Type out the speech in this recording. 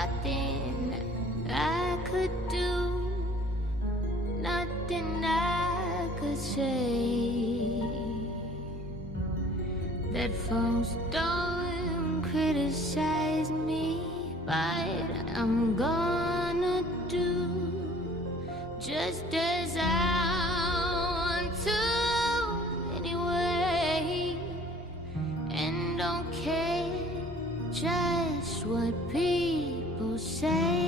nothing I could do, nothing I could say that folks don't criticize me, but I'm gonna do just as I want to anyway, and don't care just what people say.